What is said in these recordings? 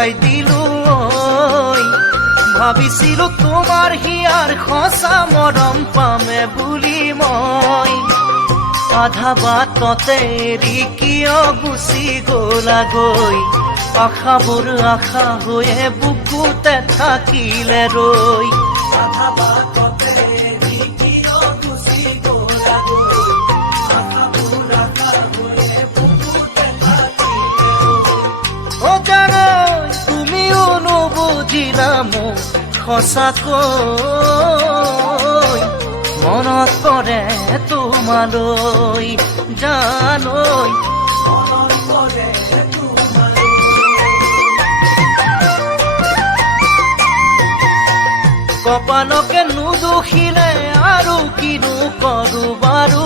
লুকাই দিলো ভাবিছিলো তোমাৰ হিয়াৰ খঁচা মৰম পামে বুলি মই আধা বাটতে এৰি কিয় গুচি গলাগৈ আশাবোৰ আশা হৈয়ে বুকুতে থাকিলে ৰৈ আধা বাটতে এৰি কিয় গুচি গলাগৈ আশাবোৰ আশা হৈয়ে বুকুতে থাকিলে ৰৈ অ জানো তুমিও নুবুজিলা মোক সঁচাকৈ মনত পৰে তোমালৈ জানৈ মনত পৰে কপালকে নুদুখিলে আৰু কিনো কৰো বাৰু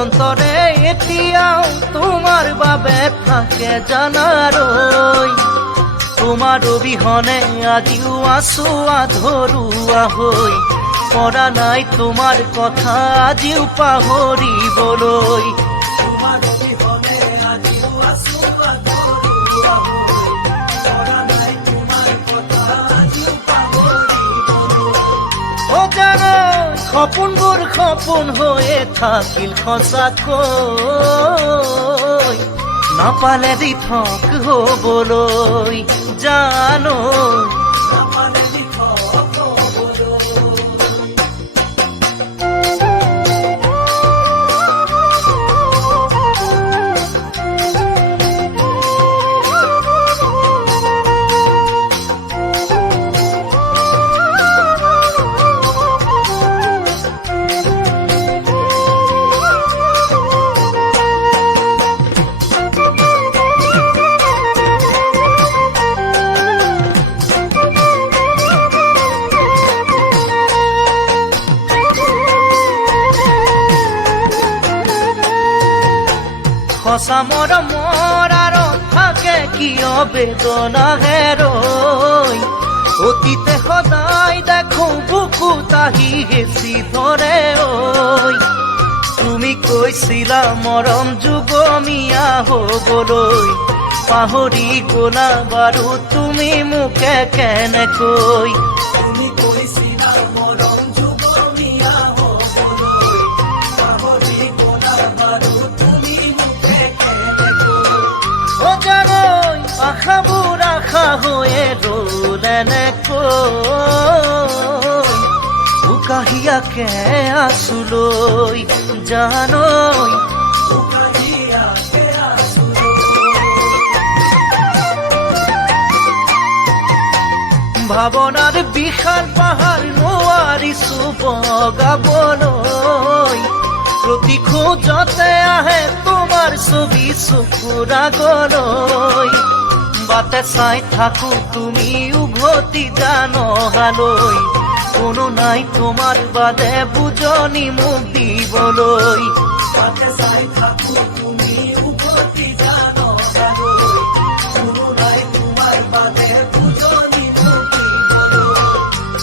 অন্তৰে এতিয়াও তোমাৰ বাবে থাকে জানাৰৈ তোমাৰ অবিহনে আজিও আছো আধৰুৱা হৈ পৰা নাই তোমাৰ কথা আজিও পাহৰিবলৈ তোমাৰ অবিহনে আজিও আছো আধৰুৱা হৈ পৰা নাই তোমাৰ কথা আজিও পাহৰিবলৈ অ জানো সপোনবোৰ সপোন হৈয়ে থাকিল সঁচাকৈ নাপালে দিঠক হবলৈ জানো নাপালে দিঠক সঁচা মৰমৰ আঁৰত থাকে কিয় বেদনা হেৰৈ অতীতে সদায় দেখো বুকুত আহি হেঁচি ধৰে ঐ তুমি কৈছিলা মৰম যুগমীয়া হবলৈ পাহৰি গলা বাৰু তুমি মোকে কেনেকৈ তুমি কৈছিলা মৰম যুগমীয়া হবলৈ পাহৰি গলা বাৰু আশাবোৰ আশা হৈয়ে ৰ'ল এনেকৈ উকাহিয়াকে আছোলৈ জানৈ ভাৱনাৰ বিশাল পাহাৰ নোৱাৰিছো বগাবলৈ প্ৰতি খোজতে আহে তোমাৰ ছবি চকুৰ আগলৈ বাটে চাই থাকো তুমি উভতি জানহালৈ কোনো নাই তোমাৰ বাদে বুজনি মোক দিবলৈ বাটে চাই থাকো তুমি উভতি জানহালৈ কোনো নাই তোমাৰ বাদে বুজনি মোক দিবলৈ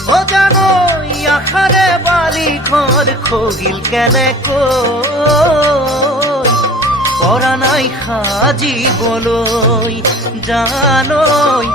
অ জানৈ আশাৰে বালিঘৰ খহিল কেনেকৈ পৰা নাই সাজিবলৈ জানৈ